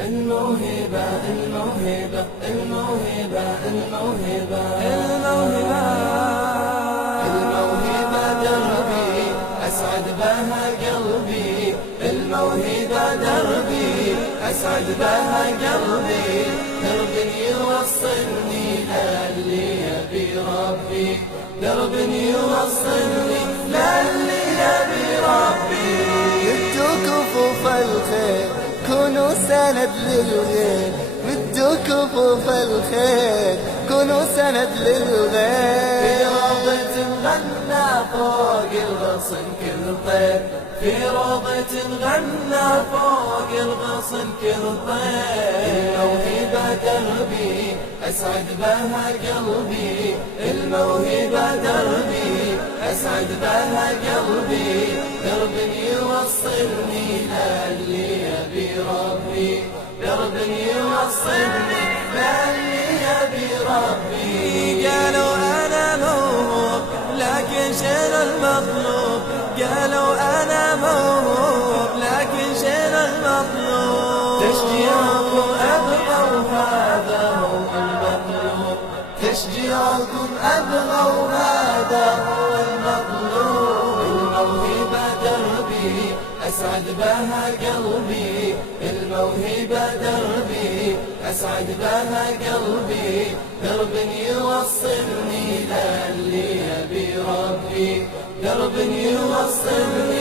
الموهبة الموهبة الموهبة الموهبة الموهبة الموهبة دربي أسعد بها قلبي، الموهبة دربي أسعد بها قلبي، درب يوصلني للي يبي ربي، درب يوصلني للي يبي ربي. مدوا كفوف الخير كونوا سند للغير، مدوا كفوف الخير كونوا سند للغير. في روضة غنى فوق الغصن كل طير، في روضة غنى فوق الغصن كل طير. الموهبة دربي أسعد بها قلبي، الموهبة دربي أسعد بها قلبي، درب يوصلني للي يبي ربي، درب يوصلني للي يبي ربي. قالوا أنا موهوب لكن شنو المطلوب، قالوا أنا موهوب لكن شنو المطلوب. تشجيعكم أبغى وهذا هو المطلوب، تشجيعكم أبغى وهذا هو المطلوب. الموهبة دربي أسعد بها قلبي، الموهبة دربي أسعد بها قلبي، درب يوصلني للي يبي ربي، درب يوصلني